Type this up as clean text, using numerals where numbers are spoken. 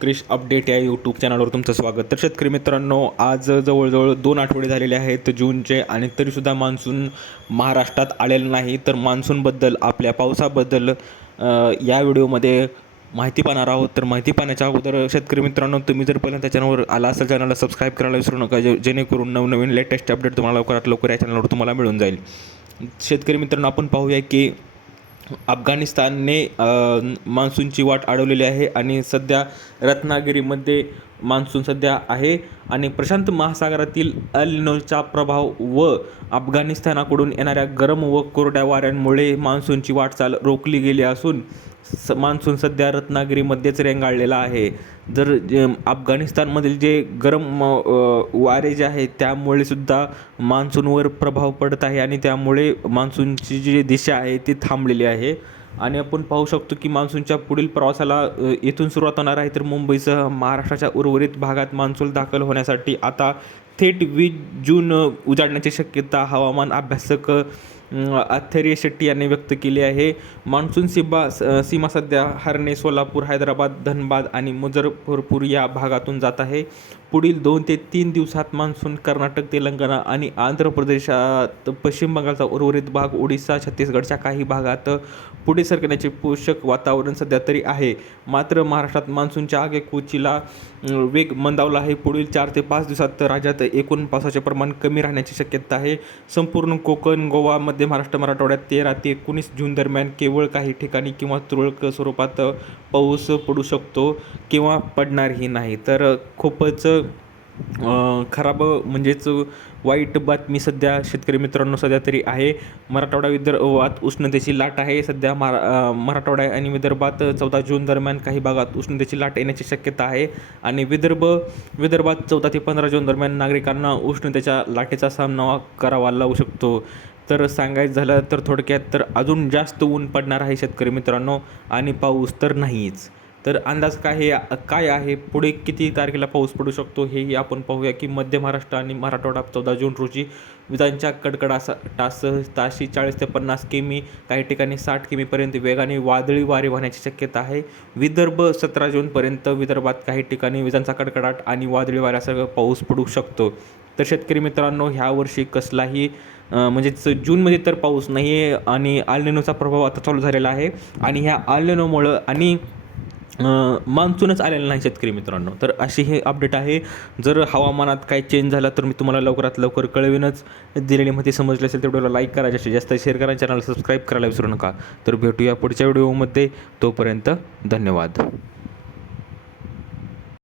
Krish update या YouTube चॅनलवर तुमचं स्वागत. तर शेतकरी मित्रांनो, आज जवळजवळ 2 आठवडे झालेले आहेत जूनचे आणि तरीसुद्धा मान्सून महाराष्ट्रात आलेलं नाही. तर मान्सूनबद्दल आपल्या पावसाबद्दल या व्हिडिओमध्ये माहिती पाहणार आहोत. तर माहिती पाहण्याच्या अगोदर शेतकरी मित्रांनो, तुम्ही जर पहिल्यांदा चॅनलवर आला असेल चॅनलला सबस्क्राईब करायला विसरू नका, जेणेकरून नवनवीन लेटेस्ट अपडेट तुम्हाला लवकरात लवकर या चॅनलवर तुम्हाला मिळून जाईल. शेतकरी मित्रांनो, आपण पाहूया की अफगाणिस्तानने मान्सूनची वाट अडवलेली आहे आणि सध्या रत्नागिरीमध्ये मान्सून सध्या आहे आणि प्रशांत महासागरातील अल निनोचा प्रभाव व अफगाणिस्तानाकडून येणाऱ्या गरम व कोरड्या वाऱ्यांमुळे मान्सूनची वाटचाल रोखली गेली असून मान्सून सध्या रत्नागिरीमध्येच रेंगाळलेला आहे. जर अफगाणिस्तानमधील जे गरम वारे जे आहेत त्यामुळे सुद्धा मान्सूनवर प्रभाव पडत आहे आणि त्यामुळे मान्सूनची जी दिशा आहे ती थांबलेली आहे. आणि आपण पाहू शकतो की मान्सूनच्या पुढील प्रवासाला इथून सुरुवात होणार आहे. तर मुंबईसह महाराष्ट्राच्या उर्वरित भागात मान्सून दाखल होण्यासाठी आता थेट 20 जून उजाडण्याची शक्यता हवामान अभ्यासक आथर्य शेट्टी यांनी व्यक्त केली आहे. मान्सून सीमा सध्या हरणे, सोलापूर, हैदराबाद, धनबाद आणि मुझफ्फरपूर या भागातून जात आहे. पुढील 2 ते 3 दिवसात मान्सून कर्नाटक, तेलंगणा आणि आंध्र प्रदेशात, पश्चिम बंगालचा उर्वरित भाग, ओडिशा, छत्तीसगडच्या काही भागात पुढे सरकण्याचे पोषक वातावरण सध्या तरी आहे. मात्र महाराष्ट्रात मान्सूनच्या आगेकूचीला वेग मंदावला आहे. पुढील 4 ते 5 दिवसात राज्यात एकूण पावसाचे प्रमाण कमी राहण्याची शक्यता आहे. संपूर्ण कोकण, गोवा, मध्य महाराष्ट्र, मराठवाड्यात 13 ते 19 जून दरम्यान केवळ काही ठिकाणी किंवा तुरळक स्वरूपात पाऊस पडू शकतो किंवा पडणारही नाही. तर खूपच खराब म्हणजेच वाईट बातमी सध्या शेतकरी मित्रांनो सध्या तरी आहे. मराठवाडा विदर्भात उष्णतेची लाट आहे. सध्या मराठवाडा आणि विदर्भात 14 जून दरम्यान काही भागात उष्णतेची लाट येण्याची शक्यता आहे आणि विदर्भात 14 ते 15 जून दरम्यान नागरिकांना उष्णतेच्या लाटेचा सामना करावा लागू शकतो. तर सांगायचं झालं तर थोडक्यात तर अजून जास्त ऊन पडणार आहे शेतकरी मित्रांनो आणि पाऊस तर नाहीच. तर अंदाज काय आहे पुढे किती तारखेला पाऊस पडू शकतो हेही आपण पाहूया की मध्य महाराष्ट्र आणि मराठवाडा 14 जून रोजी विजांच्या कडकडाटासह ताशी 40 ते 50 किमी, काही ठिकाणी 60 किमीपर्यंत वेगाने वादळी वारे वाहण्याची शक्यता आहे. विदर्भ 17 जूनपर्यंत विदर्भात काही ठिकाणी विजांचा कडकडाट आणि वादळी वाऱ्यासह पाऊस पडू शकतो. तर शेतकरी मित्रांनो, ह्या वर्षी कसलाही म्हणजेच जूनमध्ये तर पाऊस नाही आहे आणि अल निनोचा प्रभाव आता चालू झालेला आहे आणि ह्या अल निनोमुळं आणि मान्सूनच आलेलं नाही शेतकरी मित्रांनो. तर अशी हे अपडेट आहे. जर हवामानात काही चेंज झाला तर मी तुम्हाला लवकरात लवकर कळवीनच. दिलेली माहिती समजली असेल तर व्हिडिओला लाईक करा, जास्तीत जास्त शेअर करा, चॅनलला सबस्क्राईब करायला विसरू नका. तर भेटूया पुढच्या व्हिडिओमध्ये. तोपर्यंत धन्यवाद.